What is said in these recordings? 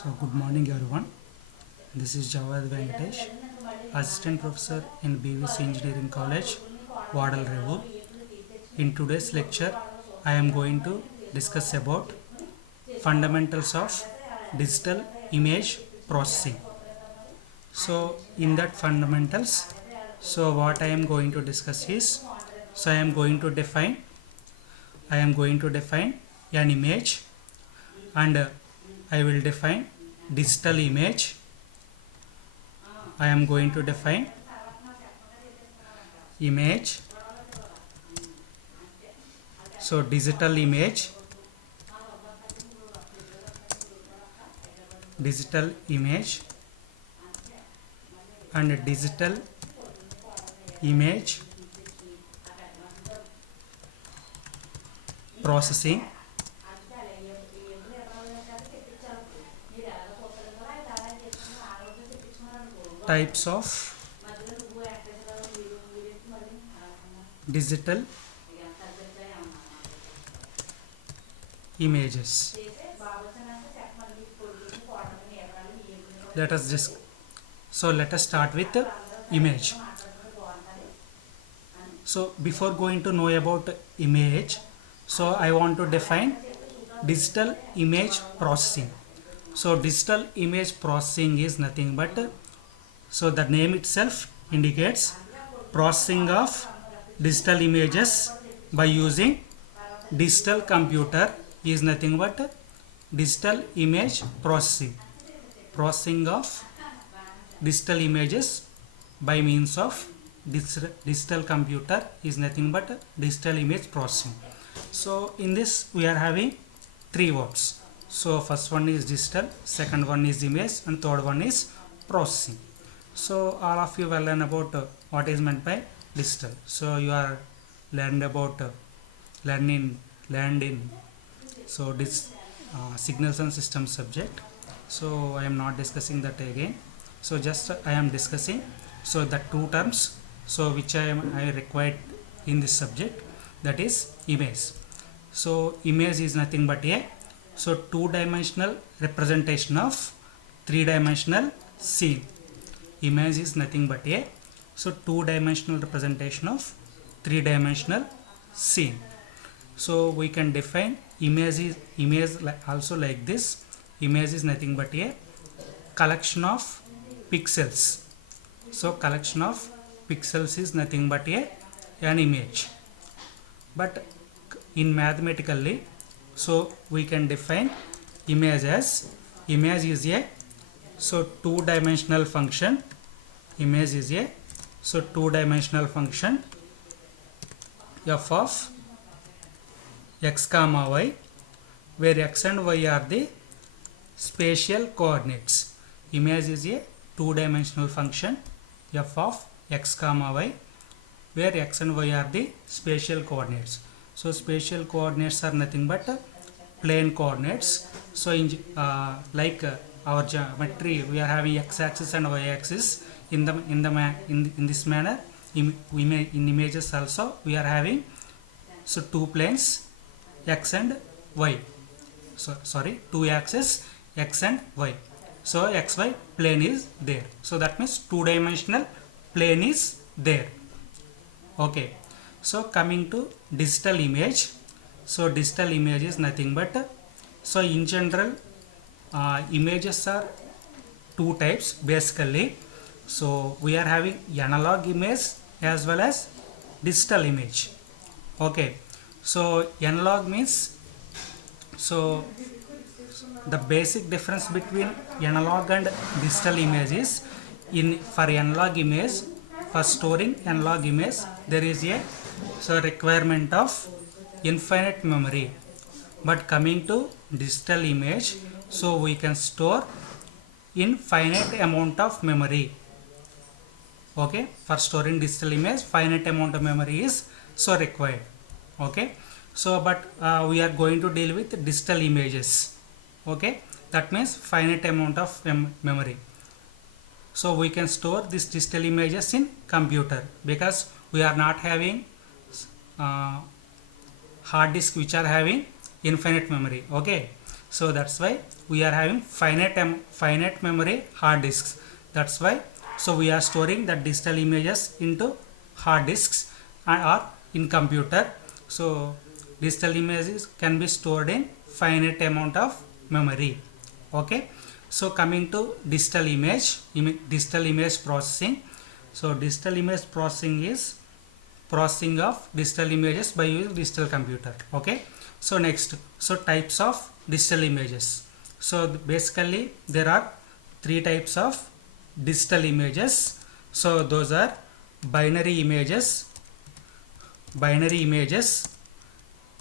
So good morning everyone. This is Jawad Venkatesh, Assistant Professor in BVC Engineering College, Wadal Revu. In today's lecture, I am going to discuss about fundamentals of digital image processing. So in that fundamentals, so what I am going to discuss is, so I am going to define an image, and I will define digital image. I am going to define image. So digital image and digital image processing types of digital images. Let us start with the image. So before going to know about image, so I want to define digital image processing. So digital image processing is nothing but, so the name itself indicates processing of digital images by using digital computer is nothing but digital image processing of digital images by means of digital computer is nothing but digital image processing. So in this we are having three words. So first one is digital, second one is image, and third one is processing. So all of you will learn about what is meant by digital. So you are learned about learned in so this signals and systems subject. So I am not discussing that again. So just I am discussing so the two terms so which I required in this subject, that is image. So image is nothing but a two-dimensional representation of three-dimensional scene. Image is nothing but a two-dimensional representation of three-dimensional scene. So we can define image also like this. Image is nothing but a collection of pixels. So collection of pixels is nothing but an image. But in mathematically, so we can define image as is a two-dimensional function. Image is a two-dimensional function f of x comma y, where x and y are the spatial coordinates. Image is a two-dimensional function f of x comma y, where x and y are the spatial coordinates. So spatial coordinates are nothing but plane coordinates. So in our geometry, we are having x-axis and y-axis. In this manner, in images also we are having so two planes, x and y. So sorry, two axes x and y. So xy plane is there. So that means two-dimensional plane is there. Okay. So coming to digital image. So digital image is nothing but, so in general images are two types basically. So we are having analog image as well as digital image. Okay. So analog means, so the basic difference between analog and digital image is, for analog image, for storing analog image there is a requirement of infinite memory. But coming to digital image, so we can store infinite amount of memory. Okay, for storing digital image, finite amount of memory is required. Okay, so but we are going to deal with digital images. Okay, that means finite amount of memory. So we can store these digital images in computer because we are not having hard disk which are having infinite memory. Okay, So that's why we are having finite memory hard disks. That's why so we are storing the digital images into hard disks and or in computer. So digital images can be stored in finite amount of memory. Okay, so coming to digital image processing. So digital image processing is processing of digital images by using digital computer. Okay, so next, so types of digital images. So basically there are three types of digital images. So those are binary images,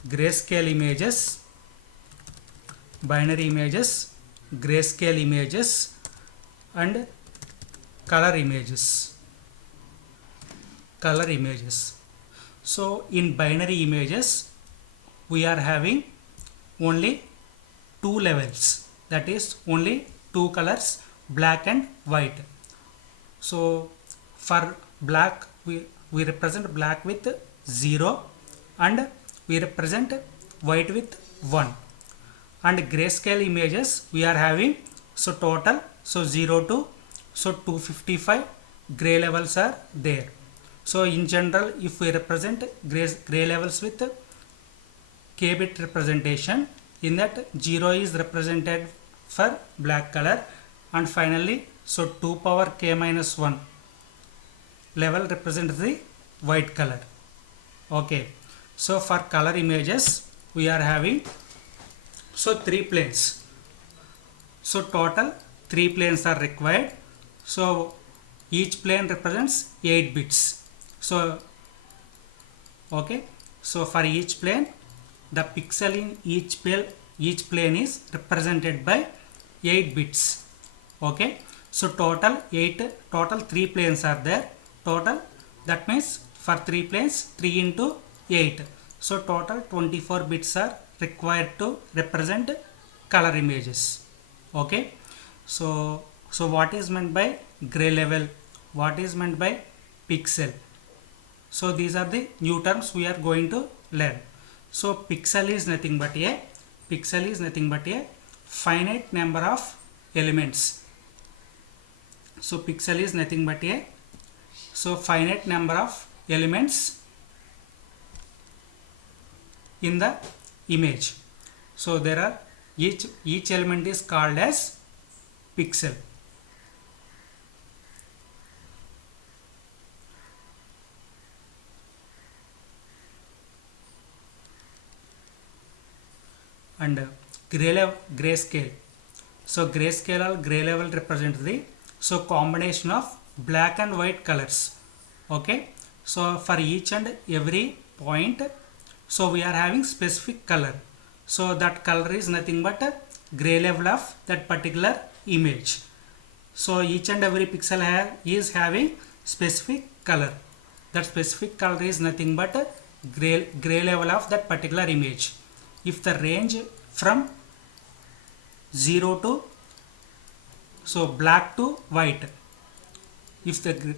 grayscale images, grayscale images, and color images. So in binary images we are having only two levels, that is only two colors, black and white. So for black we represent black with 0 and we represent white with 1. And grayscale images we are having so total, so 0 to so 255 gray levels are there. So in general, if we represent gray levels with k bit representation, in that 0 is represented for black color, and finally so 2 power k minus 1 level represents the white color. Okay, so for color images we are having so 3 planes. So total 3 planes are required. So each plane represents 8 bits. So okay, so for each plane the pixel in each plane is represented by 8 bits. Okay, so total 3 planes are there. Total, that means for 3 planes 3 into 8, so total 24 bits are required to represent color images. Okay, so what is meant by gray level, what is meant by pixel? So these are the new terms we are going to learn. So pixel is nothing but a finite number of elements. So pixel is nothing but a finite number of elements in the image. So there are each element is called as pixel. And grayscale. So grayscale or gray level represents the combination of black and white colors. Okay, so for each and every point, so we are having specific color. So that color is nothing but a gray level of that particular image. So each and every pixel is having specific color. That specific color is nothing but a gray level of that particular image. If the range from 0 to so black to white, if the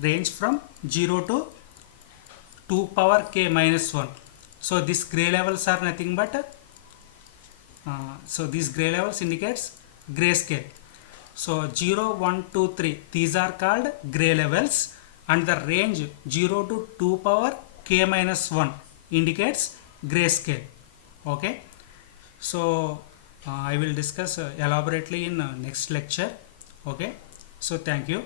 range from 0 to 2 power k minus 1, so these gray levels are nothing but so these gray levels indicates grayscale. So 0, 1, 2, 3, these are called gray levels, and the range 0 to 2 power k minus 1 indicates grayscale. Okay, so I will discuss elaborately in next lecture. Okay, so thank you.